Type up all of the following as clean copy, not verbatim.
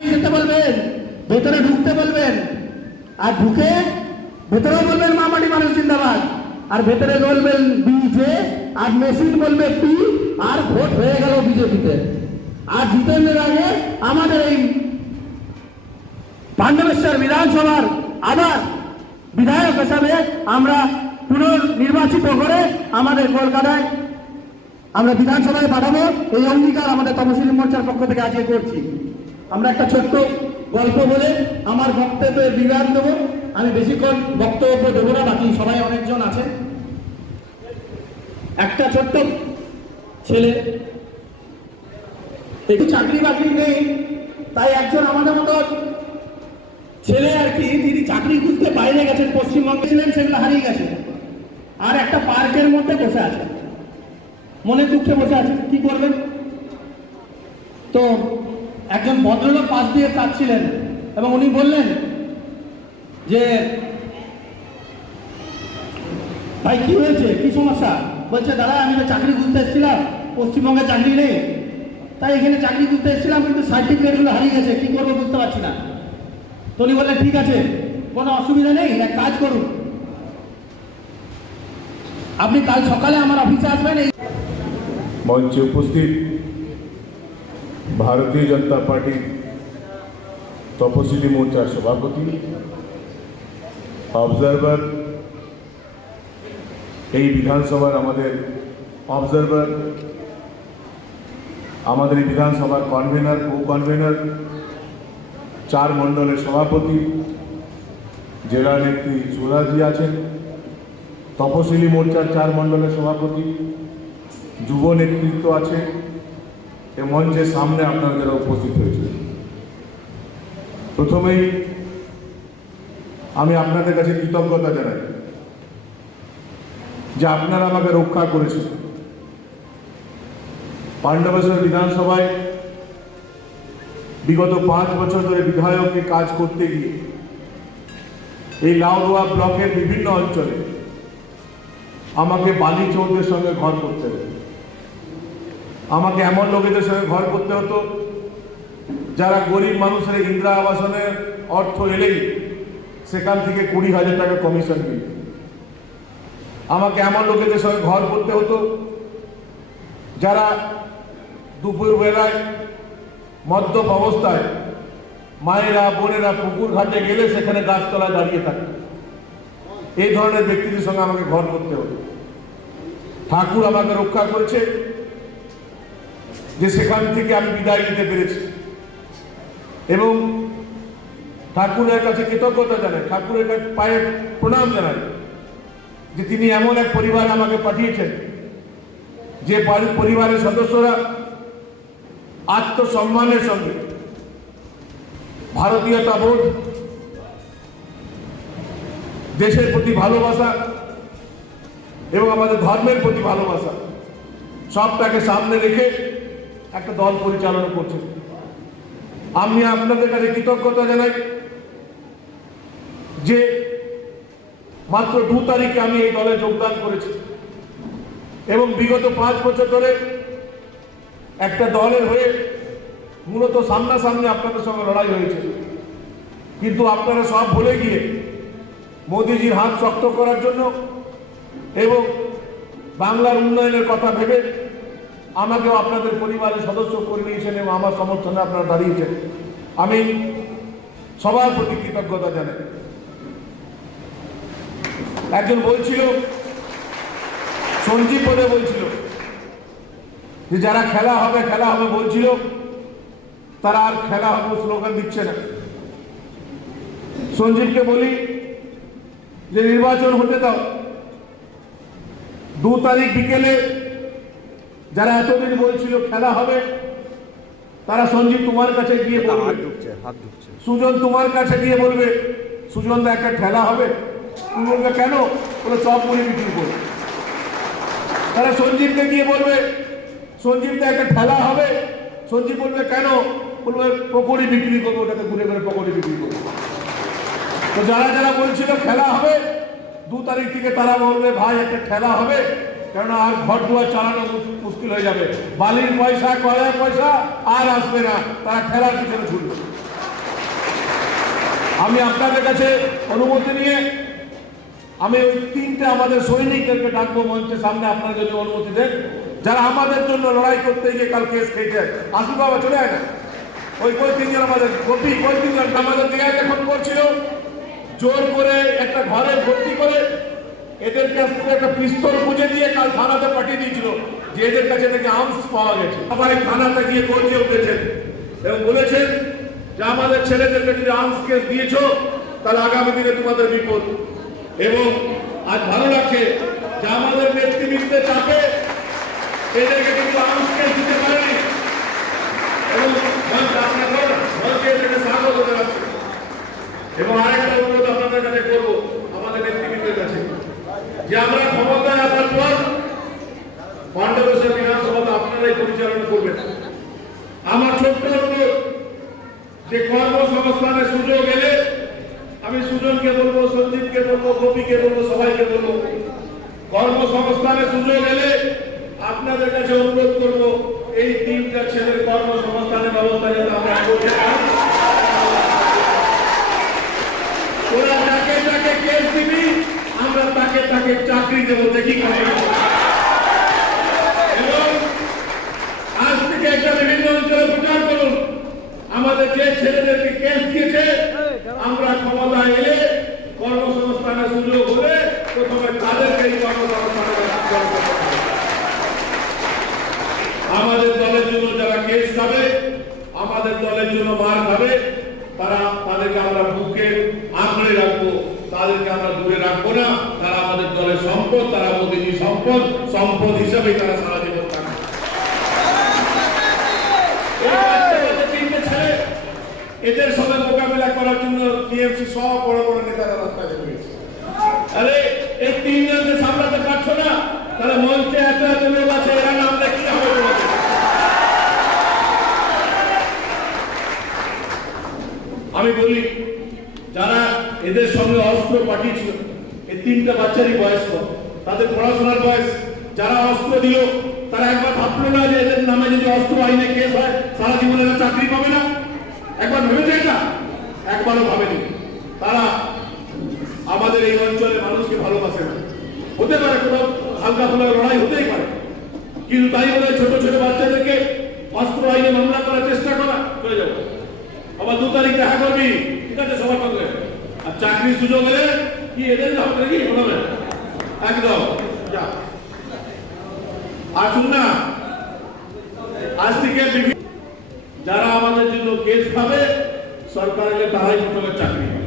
যেতে বলবেন, ভেতরে ঢুকতে বলবেন, আর ঢুকে ভেতরেও বলবেন মা মাটি মানুষ জিন্দাবাদ, আর ভেতরে বলবেন বিজে, আর মেশিন বলবে পি, আর ভোট হয়ে গেল বিজেপিতে। আর জিতেন্দ্রের আগে আমাদের এই পাণ্ডবেশ্বর বিধানসভার আবার বিধায়ক হিসাবে আমরা পুনর্নির্বাচিত করে আমাদের কলকাতায় আমরা বিধানসভায় পাঠাবো, এই অঙ্গীকার আমাদের তপশিলি মোর্চার পক্ষ থেকে আজকে করছি। আমরা একটা ছোট্ট গল্প বলে আমার বক্তব্যের বিরাম দেবো। আমি বেশিক্ষণ বক্তব্য দেবো না, বাকি সবাই অনেকজন আছে। একটা ছোট্ট ছেলে, একটু চাকরি বাকরি নেই, তাই একজন আমাদের মতো ছেলে আর কি, যিনি চাকরি খুঁজতে বাইরে গেছেন, পশ্চিমবঙ্গে ছিলেন, সেগুলো হারিয়ে গেছে, আর একটা পার্কের মধ্যে বসে আছে, মনে দুঃখে বসে আছে, কি করবেন? তো একজন ভদ্রলোক পাশ দিয়ে কাটছিলেন এবং উনি বললেন যে ভাই কি হয়েছে, কি সমস্যা? বলছে দাদা আমি তো চাকরি খুঁজতে এসেছিলাম, পশ্চিমবঙ্গে চাকরি নেই, তাই এখানে চাকরি খুঁজতে এসেছিলাম, কিন্তু সার্টিফিকেটগুলো হারিয়ে গেছে, কি করবো বুঝতে পারছি না। তো উনি বললেন ঠিক আছে, কোনো অসুবিধা নেই, এক কাজ করুন, আপনি কাল সকালে আমার অফিসে আসবেন। মঞ্চে উপস্থিত ভারতীয় জনতা পার্টি তপশিলি মোর্চার সভাপতি, অবজারভার, এই বিধানসভার আমাদের অবজারভার, আমাদের এই বিধানসভার কনভেনার, কো কনভেনার, 4 মণ্ডলের সভাপতি, জেলা নেত্রী সুরাজি আছেন, তপশিলি মোর্চার 4 মণ্ডলের সভাপতি, যুব নেতৃত্ব আছে, এ মঞ্চের সামনে আপনারা যারা উপস্থিত হয়েছে, প্রথমেই আমি আপনাদের কাছে কৃতজ্ঞতা জানাই যে আপনারা আমাকে রক্ষা করেছেন। পাণ্ডবেশ্বর বিধানসভায় বিগত 5 বছর ধরে বিধায়ককে কাজ করতে গিয়ে এই লাউদুয়া ব্লকের বিভিন্ন অঞ্চলে আমাকে বালি চৌধুরীর সঙ্গে ঘর করতে হতো, আমাকে এমন লোকেদের সঙ্গে ঘর করতে হতো যারা গরিব মানুষের ইন্দিরা আবাসনের অর্থ এলেই সেখান থেকে 20,000 টাকা কমিশন দিত। আমাকে এমন লোকেদের সঙ্গে ঘর করতে হতো যারা দুপুর বেলায় মদ্যপ অবস্থায় মায়েরা বোনেরা পুকুর ঘাটে গেলে সেখানে গাছতলায় দাঁড়িয়ে থাকত। এই ধরনের ব্যক্তিদের সঙ্গে আমাকে ঘর করতে হতো। ঠাকুর আমাকে রক্ষা করেছে যে সেখান থেকে আমি বিদায় নিতে পেরেছি এবং ঠাকুরের কাছে কৃতজ্ঞতা জানাই, ঠাকুরের পায়ে প্রণাম জানাই যে তিনি এমন এক পরিবারে আমাকে পাঠিয়েছেন যে পরিবারের সদস্যরা আত্মসম্মানের সঙ্গে ভারতীয়তা বোধ, দেশের প্রতি ভালোবাসা এবং আমাদের ধর্মের প্রতি ভালোবাসা সবটাকে সামনে রেখে একটা দল পরিচালনা করছে। আমি আপনাদের কাছে কৃতজ্ঞতা জানাই যে মাত্র 2 তারিখে আমি এই দলে যোগদান করেছি এবং বিগত 5 বছর ধরে একটা দলের হয়ে মূলত সামনাসামনি আপনাদের সঙ্গে লড়াই হয়েছে, কিন্তু আপনারা সব ভুলে গিয়ে মোদিজির হাত শক্ত করার জন্য এবং বাংলার উন্নয়নের কথা ভেবে আমাকেও আপনাদের পরিবারের সদস্য করে নিয়েছেন এবং আমার সমর্থনে আপনারা দাঁড়িয়েছেন। আমি সবার প্রতি কৃতজ্ঞতা জানাই। একজন বলছিল, সঞ্জীব বলে বলছিল যে যারা খেলা হবে বলছিল, তারা আর খেলা হবে স্লোগান দিচ্ছে না। সঞ্জীবকে বলি যে নির্বাচন হতে দাও, 2 তারিখ বিকেলে যারা এতদিন বলছিল খেলা হবে, তারা সঞ্জীব তোমার কাছে গিয়ে বলবে, সুজন তোমার কাছে গিয়ে বলবে সুজন দা একটা খেলা হবে, তুমি বলবে কেন? বলে চপ মুড়ি বিক্রি করবে। তারা সঞ্জীবকে গিয়ে বলবে সঞ্জীব দা একটা খেলা হবে, সঞ্জীব বলবে কেন? বলবে পকোড়ি বিক্রি করবো, ওটাতে ঘুরে ঘুরে পকোড়ি বিক্রি করবো। তো যারা যারা বলছিল খেলা হবে, 2 তারিখ থেকে তারা বলবে ভাই একটা খেলা হবে, কেননা আর ঘর দুয়ার চালানো মুশকিল হয়ে যাবে, বালির পয়সা কয়লার পয়সা আর আসবে না, তারা খেলার পিছনে ছুটবে। আমি আপনাদের কাছে অনুমতি নিয়ে আমি ওই তিনটে আমাদের সৈনিকদেরকে ডাকবো মঞ্চের সামনে, আপনারা যদি অনুমতি দেন, যারা আমাদের জন্য লড়াই করতে গিয়ে কাল কেস খেয়েছে। আসু বাবা চলে আয় না, ওই তিনজন আমাদের গোপী, ওই তিনজন আমাদের দেয়া এখন করছিল, জোর করে একটা ঘরে ভর্তি করে এদের কাছ থেকে একটা পিস্তল খুঁজে দিয়ে কাল থানাতে পাঠিয়ে দিয়েছিল যে এদের কাছে থেকে আর্মস পাওয়া গেছে। সবাই থানাতে গিয়ে গর্জে উঠেছেন এবং বলেছেন যে আমাদের ছেলেদেরকে যদি আর্মস কেস দিয়েছো তাহলে আগামী দিনে তোমাদের বিপদ। এবং আজ ভালো লাগছে যে আমাদের নেতৃত্বে চাপে এদেরকে কিন্তু আর্মস কেস দিতে পারেনি এবং স্বাগত জানাচ্ছি। এবং আরেকটা অনুরোধ আপনাদের কাছে করবো, আমাদের নেতৃত্বের কাছে, যে আমরা ক্ষমতায় আসার পর পাণ্ডবেশ্বর বিধানসভা আপনারাই পরিচালনা করবেন। আমার ছোট্ট অনুরোধ যে কর্মসংস্থানের সুযোগ এলে আমি সুজনকে বলবো, সন্দীপকে বলবো, গোপীকে বলবো, সবাইকে বলবো, কর্মসংস্থানের সুযোগ এলে আপনাদের কাছে অনুরোধ করবো এই তিনটা ছেলের কর্মসংস্থানের ব্যবস্থা যাতে আমরা করতে পারি। ওরা যাকে যাকে কেস দিবি আমরা তাকে তাকে চাকরি দেবো, দেখি এবং আজ থেকে একটা বিভিন্ন অঞ্চলে প্রচার করুন আমাদের যে ছেলেদেরকে কেস দিয়েছে আমরা ক্ষমতায় এলে কর্মসংস্থানের সুযোগ হলে প্রথমে তাদেরকে এই কর্মসংস্থানের আমাদের দলের জন্য যারা কেস খাবে, আমাদের দলের জন্য মার খাবে, তাদেরকে আমরা বুকে আঁকড়ে রাখবো, তাদেরকে আমরা দূরে রাখবো না। তারা আমাদের দলের সম্পদ, তারা মোদীজি সম্পদ হিসাবে তারা সারা জীবন থাকবে। এদের সঙ্গে মোকাবিলা করার জন্য টিএমসি সব বড় বড় নেতারা রাস্তায় বেরিয়েছে। আরে এই তিনজনকে সামলাতে পারছো না, তাহলে মঞ্চে এত এত লোক আছে, এরা নামলে কি হবে? আমি বলি যারা এদের সঙ্গে অস্ত্র পাঠিয়েছিল, এই তিনটা বাচ্চারই বয়স কম, তাদের পড়াশোনার বয়স, যারা অস্ত্র দিল তারা একবার ভাবলো না যে এদের নামে যদি অস্ত্র আইনে কেস হয় সারা জীবনে চাকরি পাবে না? একবার ভেবেছে এটা? একবারও ভাবেনি। তারা আমাদের এই অঞ্চলে মানুষকে ভালোবাসে না। হতে পারে কোনো হালকা ফুলকা লড়াই হতেই পারে, কিন্তু তাই বলে ছোট ছোট বাচ্চাদেরকে অস্ত্র আইনে মামলা করার চেষ্টা করা, চলে যাবো আবার 2 তারিখ দেখা করবি, ঠিক আছে সবার সঙ্গে, আর চাকরির সুযোগ হলে কি এদের হবে নাকি? হবে একদম। আসুন না, আজ থেকে যারা আমাদের জন্য কেস খাবে সরকারের তারাই প্রথমে চাকরি পাবে।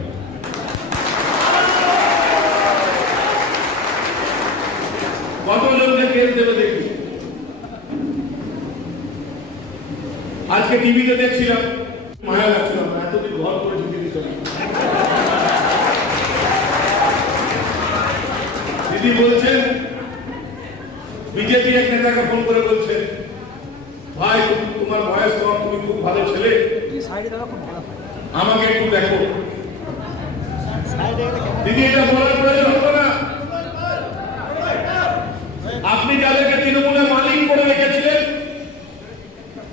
কতজনকে কেস দেবে দেখি। আজকে টিভিতে দেখছিলাম, মায়া লাগছিল, এতদিন ঘর করে ঢুকে দিতে। দিদি বলছেন, বিজেপি এক নেতাকে ফোন করে বলছে, ভাই তোমার বয়স কম, তুমি খুব ভালো ছেলে, আমাকে একটু দেখো। দিদি এটা বলার প্রয়োজন হতো না। আপনি যাদেরকে তৃণমূলের মালিক করে রেখেছিলেন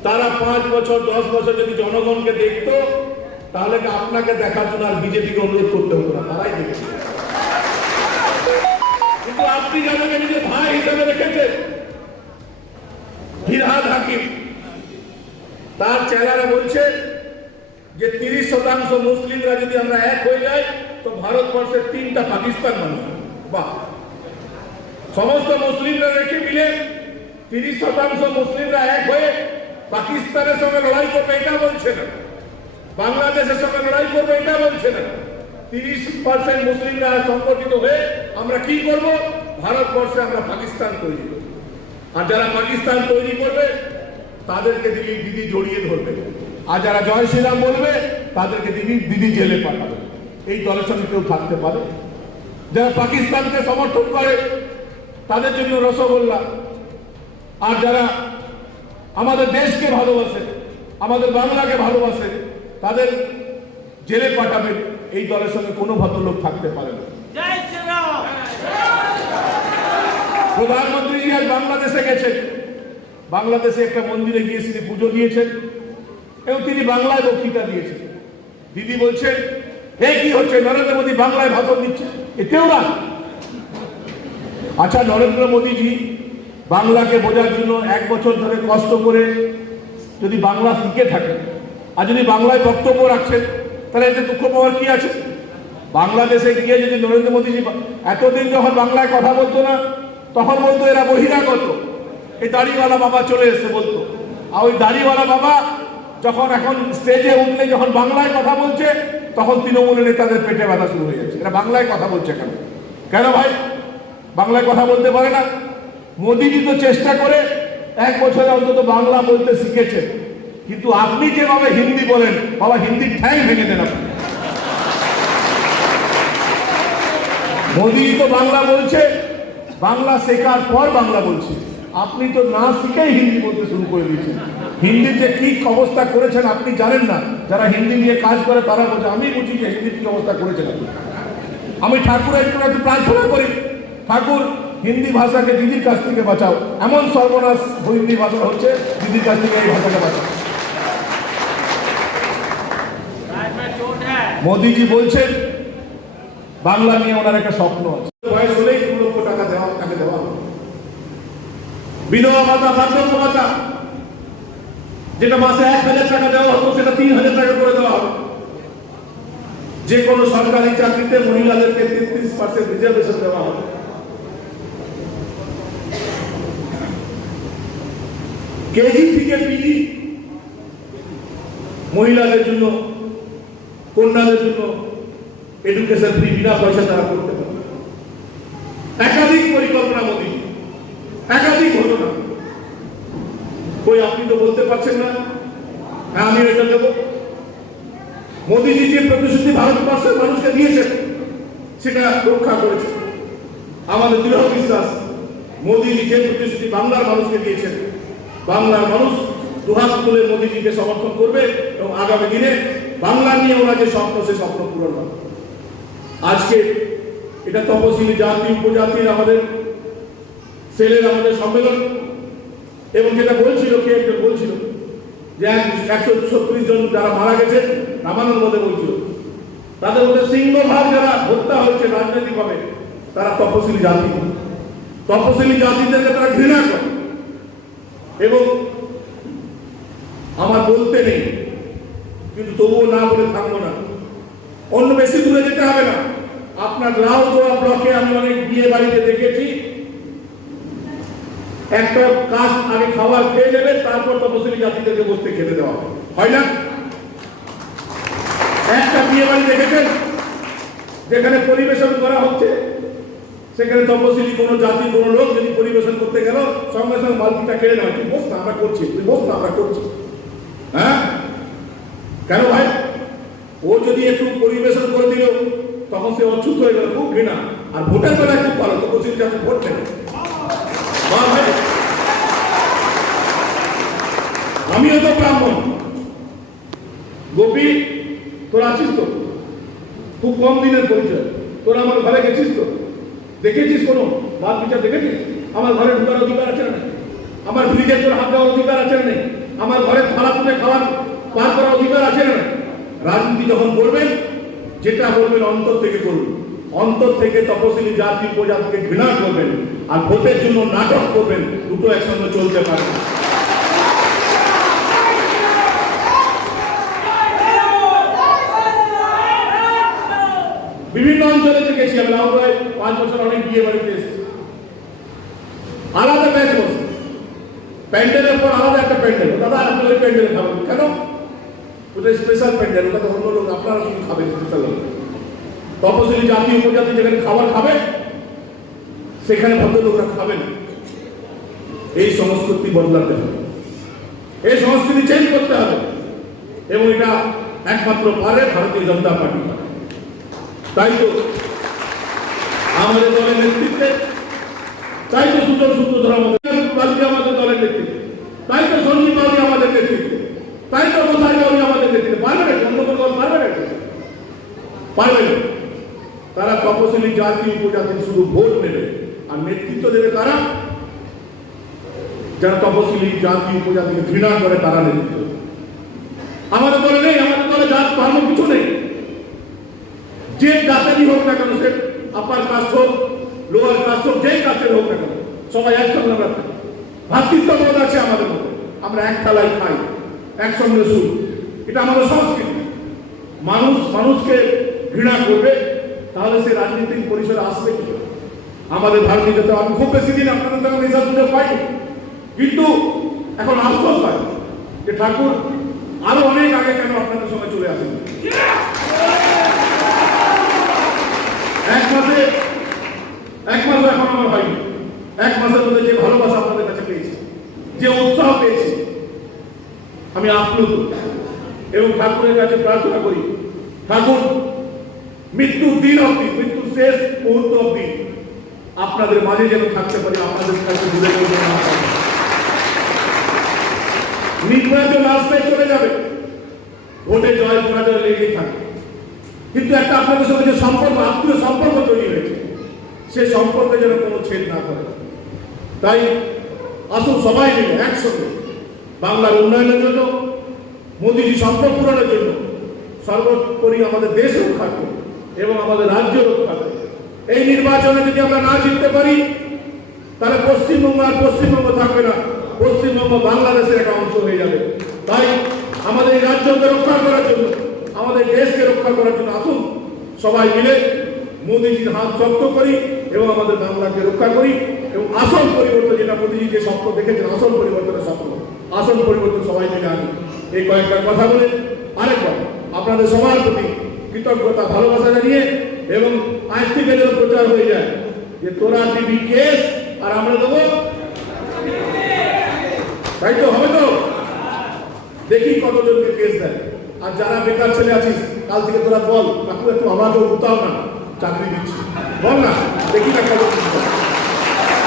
তারা 5 বছর 10 বছর যদি জনগণকে দেখতো তাহলে আপনাকে দেখার জন্য আর বিজেপিকে অনুরোধ করতে হতো না, তারাই দেখেছে। কিন্তু আপনি যাদেরকে নিজের ভাই হিসেবে রেখেছেন, ফিরহাদ হাকিম তার চেলারা বলছে যে 30% মুসলিমরা যদি আমরা এক হয়ে যাই তো ভারতবর্ষের 3টা পাকিস্তান বানাবো। বাহ, সমস্ত মুসলিমরা রেখে মিলে 30% মুসলিমরা এক হয়ে পাকিস্তানের সঙ্গে লড়াই করবে এটা বলছে না, বাংলাদেশের সঙ্গে লড়াই করবে এটা বলছে না। 30% মুসলিমরা সংগঠিত হয়ে আমরা কি করব? ভারতবর্ষে আমরা পাকিস্তান তৈরি করব। আর যারা পাকিস্তান তৈরি করবে তাদেরকে দিদি জড়িয়ে ধরবে, আর যারা জয় শ্রীরাম বলবে তাদেরকে দিদি জেলে পাঠাবে। এই দলের সঙ্গে কেউ থাকতে পারে? যারা পাকিস্তানকে সমর্থন করে তাদের জন্য রসগোল্লা, আর যারা আমাদের দেশকে ভালোবাসে, আমাদের বাংলাকে ভালোবাসে, তাদের জেলে পাঠাবে। এই দলের সঙ্গে কোনো ভদ্রলোক থাকতে পারে না। প্রধানমন্ত্রী আজ বাংলাদেশে গেছেন, বাংলাদেশে একটা মন্দিরে গিয়ে তিনি পুজো দিয়েছেন এবং তিনি বাংলায় বক্তৃতা দিয়েছেন। দিদি বলছেন কি হচ্ছে? নরেন্দ্র মোদী বাংলায় ভাষণ দিচ্ছে, এতেও না। আচ্ছা, নরেন্দ্র মোদীজি বাংলাকে বোঝার জন্য 1 বছর ধরে কষ্ট করে যদি বাংলা শিখে থাকে আর যদি বাংলায় বক্তব্য রাখছেন, তাহলে এতে দুঃখ পাওয়ার কি আছে? বাংলাদেশে গিয়ে যদি নরেন্দ্র মোদীজি এতদিন যখন বাংলায় কথা বলতো না, তখন বলতো এরা বহিরাগত, এই দাড়িওয়ালা বাবা চলে এসে বলতো। আর ওই দাড়িওয়ালা বাবা যখন এখন স্টেজে উঠলে যখন বাংলায় কথা বলছে, তখন তৃণমূলের নেতাদের পেটে ব্যথা শুরু হয়ে যাচ্ছে। এরা বাংলায় কথা বলছে কেন? কেন ভাই বাংলায় কথা বলতে পারে না? মোদীজি তো চেষ্টা করে 1 বছরে অন্তত বাংলা বলতে শিখেছেন, কিন্তু আপনি যেভাবে হিন্দি বলেন, বাবা হিন্দির ঠ্যাং ভেঙে দেন আপনি। মোদী তো বাংলা বলছে, বাংলা শেখার পর বাংলা বলছে, আপনি তো না শিখেই হিন্দি বলতে শুরু করে দিয়েছেন। হিন্দির যে কি অবস্থা করেছেন আপনি জানেন না, যারা হিন্দি নিয়ে কাজ করে তারা বোঝে। আমি বুঝি যে হিন্দির কি অবস্থা করেছেন আপনি। আমি ঠাকুরের একটু প্রার্থনা করি, ঠাকুর হিন্দি ভাষাকে দিদির কাছ থেকে বাঁচাও। এমন সর্বনাশ হিন্দি ভাষা হচ্ছে, দিদির কাছ থেকে এই ভাষাকে বাঁচাও। মোদীজি বলছেন বাংলা নিয়ে ওনার একটা স্বপ্ন আছে, বয়স হলেই 2 লক্ষ টাকা দেওয়া, তাকে দেওয়া হবে। বিধবা ভাতা, বার্ধক্য ভাতা, যেটা মাসে 1,000 টাকা দেওয়া হতো সেটা 3,000 টাকা করে দেওয়া হবে। যে কোনো সরকারি চাকরিতে মহিলাদেরকে 33% রিজার্ভেশন দেওয়া হবে। কেজি থেকে পিজি মহিলাদের জন্য, কন্যাদের জন্য এডুকেশন ফ্রি, বিনা পয়সা তারা করতে পারে। একাধিক পরিকল্পনা মোদী, একাধিক ঘটনা। কই আপনি তো বলতে পারছেন না হ্যাঁ আমি এটা দেব? মোদীজি যে প্রতিশ্রুতি ভারতবর্ষের মানুষকে দিয়েছেন সেটা রক্ষা করেছে। আমাদের দৃঢ় বিশ্বাস, মোদীজি যে প্রতিশ্রুতি বাংলার মানুষকে দিয়েছেন, বাংলার মানুষ দুহাত তুলে মোদীজিকে সমর্থন করবে এবং আগামী দিনে বাংলা নিয়ে ওরা যে স্বপ্ন, সে স্বপ্ন পূরণ হবে। আজকে এটা তপশিলি জাতি উপজাতির আমাদের সেলের আমাদের সম্মেলন, এবং যেটা বলছিল, কে একজন বলছিল যে 136 জন যারা মারা গেছেন নামানোর মধ্যে বলছিল, তাদের মধ্যে সিংহভাগ যারা হত্যা হচ্ছে রাজনৈতিকভাবে, তারা তপশিলি জাতি। তপশিলি জাতিদেরকে তারা ঘৃণা করে। এবং আমার বলতে নেই, কিন্তু তবুও না বলে থাকবো না। অন্য বেশি দূরে যেতে হবে না, আপনার লাউদোয়া ব্লকে আমি অনেক বিয়ে বাড়িতে দেখেছি, একটা কাজ আগে খাবার খেয়ে নেবে, তারপর তপশিলি জাতিদেরকে বসতে খেতে দেওয়া হয় না? একটা বিয়ে বাড়ি দেখেছেন যেখানে পরিবেশন করা হচ্ছে, সেখানে তপশিলি কোনো জাতি কোনো লোক যদি পরিবেশন করতে গেল, সঙ্গে সঙ্গে মালকিটা কেড়ে নেওয়া, তুই বস না আমরা করছি, তুই বস না আমরা করছি। হ্যাঁ কেন ভাই? ও যদি একটু পরিবেশন করে দিল, তখন সে অচ্যুত হয়ে গেল, খুব ঘৃণা। আর ভোটের বেলায় খুব ভালো, তপশিলি জাতি ভোট নেবে। আমিও তো ব্রাহ্মণ। গোপী, তোরা আছিস তো? খুব কম দিনের পরিচয়। তোরা আমার ঘরে গেছিস তো? দেখেছিস কোনো বাদ বিচার দেখেছিস? আমার ঘরে ঢুকার অধিকার আছে না? আমার ফ্রিজে তোর হাত দেওয়ার অধিকার আছে না? আমার ঘরে থালা তুলে খাবার পার করার অধিকার আছে না? রাজনীতি যখন করবেন, যেটা বলবেন অন্তর থেকে করবেন। অন্তর থেকে তপশিলি জাতি উপজাতিকে ঘৃণা করবেন, আর ভোটের জন্য নাটক করবেন। দুটো একসঙ্গে চলতে পারে। বিভিন্ন অঞ্চলে গেছি আমি, লাউডায় 5 বছর অনেক বিয়ে বাড়িতে এসেছি। আলাদা ব্যাচ বসে, প্যান্ডেলের পর আলাদা একটা প্যান্ডেল। দাদা আপনি ওই প্যান্ডেলে খাবেন কেন? ওটা স্পেশাল প্যান্ডেল, ওটা তো অন্য লোক, আপনারা শুধু খাবেন স্পেশাল লোক। তপশিলি জাতি উপজাতি যেখানে খাবার খাবে, সেখানে ভদ্রলোকরা খাবেন। এই সংস্কৃতি বদলাতে হবে, এই সংস্কৃতি চেঞ্জ করতে হবে, এবং এটা একমাত্র পারে ভারতীয় জনতা পার্টি। তাই তো আমাদের দলের নেতৃত্বে, তাই তো সুন্দর সূত্রধর আমাদের দলের নেতৃত্বে, তাই তো সঞ্জীব বাবু আমাদের নেতৃত্বে, তাই তো গোসাই বাবু আমাদের নেতৃত্বে। পারবে না? অন্য কোনো দল পারবে না? পারবে না। তারা তপশিলি জাতি উপজাতি শুধু ভোট নেবে, আর নেতৃত্ব দেবে কারা? যারা তপশিলি জাতি উপজাতিকে ঘৃণা করে, তারা নেতৃত্ব। আমাদের দলে নেই, আমাদের দলে জাত ধর্ম কিছু নেই। যে জাতেরই হোক না কেন, সে আপার কাস্ট হোক, লোয়ার কাস্ট হোক, যেই কাস্টের হোক না কেন, সবাই একসঙ্গে আমরা থাকি। ভাতৃত্ববোধ আছে আমাদের মধ্যে, আমরা এক থালায় খাই, একসঙ্গে শুই, এটা আমাদের সংস্কৃতি। মানুষ মানুষকে ঘৃণা করবে, তাহলে সে রাজনীতিক পরিসরে আসবে কি? আমাদের ভারতীয় তো আমি খুব বেশি দিন আপনাদের সঙ্গে মেশার সুযোগ পাইনি, কিন্তু এখন আফসোস হয় যে ঠাকুর আরো অনেক আগে কেন আপনাদের সঙ্গে চলে আসেন। এক মাসে এখন আমার হয়নি, এক মাসের মধ্যে যে ভালোবাসা আপনাদের কাছে পেয়েছি, যে উৎসাহ পেয়েছি, আমি আপ্লুত এবং ঠাকুরের কাছে প্রার্থনা করি, ঠাকুর মৃত্যুর দিন অব্দি, মৃত্যুর শেষ মুহূর্ত অব্দি আপনাদের মাঝে যেন থাকতে পারি, আপনাদের কাছে দূরে নির্বাচন আসতে চলে যাবে, ভোটে জয় পরাজয় লেগেই থাকে, কিন্তু একটা আপনাদের সঙ্গে যে সম্পর্ক, আত্মীয় সম্পর্ক তৈরি হয়েছে, সে সম্পর্কে যেন কোনো ছেদ না করে। তাই আসুন সবাই মিলে একসঙ্গে বাংলার উন্নয়নের জন্য, মোদীজি সম্পদ পূরণের জন্য সর্বোপরি আমাদের দেশ রক্ষা করি এবং আমাদের রাজ্য রক্ষা করি। এই নির্বাচনে যদি আমরা না জিততে পারি, তাহলে পশ্চিমবঙ্গ আর পশ্চিমবঙ্গ থাকবে না, পশ্চিমবঙ্গ বাংলাদেশের একটা অংশ হয়ে যাবে। তাই আমাদের এই রাজ্যকে রক্ষা করার জন্য, আমাদের দেশকে রক্ষা করার জন্য আসুন সবাই মিলে মোদীজির হাত শক্ত করি এবং আমাদের বাংলাকে রক্ষা করি এবং আসল পরিবর্তন, যেটা মোদীজি যে স্বপ্ন দেখেছেন, আসল পরিবর্তনের স্বপ্ন, আসল পরিবর্তন সবাই মিলে আনি। এই কয়েকটা কথা বলে আরেকবার আপনাদের সবার প্রতি কৃতজ্ঞতা ভালোবাসা জানিয়ে, এবং আজ থেকে যেন প্রচার হয়ে যায় যে তোরা দিবি কেস আর আমরা দেবো, তাই তো হবে তো? দেখি কতজনকে কেস দেয়। আর যারা বেকার ছেলে আছিস, কাল থেকে তোরা বল, কাকু একটু আমাকে উঠাও না, চাকরি দিচ্ছি, বল না, দেখি না কত।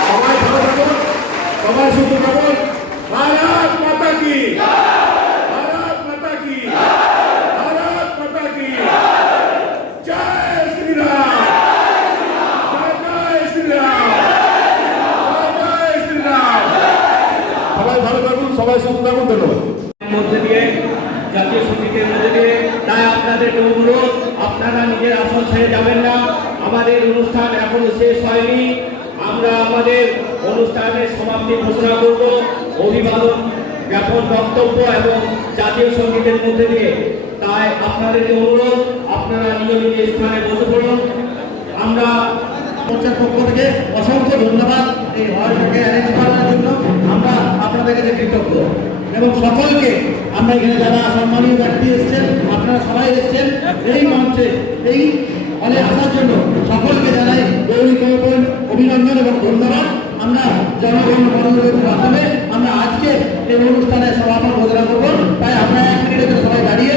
সবাই ভালো থাকুন, সবাই সুস্থ থাকুন। ভারত মাতা কি, ভারত মাতা কি, ভারত মাতা কি, জয় শ্রীরাম, জয় শ্রীরাম, জয় শ্রীরাম। সবাই ভালো থাকুন, সবাই সুস্থ থাকুন, ধন্যবাদ। মধ্যে দিয়ে, জাতীয় সঙ্গীতের মধ্যে দিয়ে, তাই আপনাদের অনুরোধ, আপনারা নিজের আসন ছেড়ে যাবেন না। আমাদের অনুষ্ঠান এখনো শেষ হয়নি, আমরা আমাদের অনুষ্ঠানের সমাপ্তি ঘোষণা করব অভিবাদন জ্ঞাপন বক্তব্য এবং জাতীয় সঙ্গীতের মধ্যে দিয়ে। তাই আপনাদের অনুরোধ, আপনারা নিজ নিজ স্থানে বসে পড়ুন। আমরা মোর্চার পক্ষ থেকে অসংখ্য ধন্যবাদ এই হলটাকে অ্যারেঞ্জ করার জন্য, আমরা আপনাদের কাছে কৃতজ্ঞ এবং সকলকে, আমরা এখানে যারা সম্মানীয় ব্যক্তি এসেছেন, আপনারা সবাই এসেছেন এই মঞ্চে, এই হলে আসার জন্য সকলকে জানাই গৌরী অভিনন্দন এবং ধন্যবাদ। আমরা জনগণ মনোনয়নের মাধ্যমে আমরা আজকে এই অনুষ্ঠানে সমাপন ঘোষণা করবো। তাই আমরা 1 মিনিটের সবাই দাঁড়িয়ে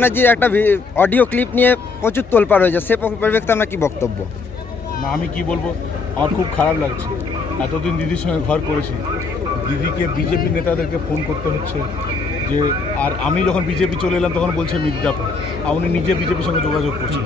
ব্যানার্জির একটা অডিও ক্লিপ নিয়ে প্রচুর তোলপাড় হয়েছে, সে পরিপ্রেক্ষিতে আপনার কি বক্তব্য? না, আমি কি বলবো, আমার খুব খারাপ লাগছে। এতদিন দিদির সঙ্গে ঘর করেছি, দিদিকে বিজেপি নেতাদেরকে ফোন করতে হচ্ছে যে, আর আমি যখন বিজেপি চলে এলাম তখন বলছে মির্জাপুর, আর উনি নিজে বিজেপির সঙ্গে যোগাযোগ করছেন।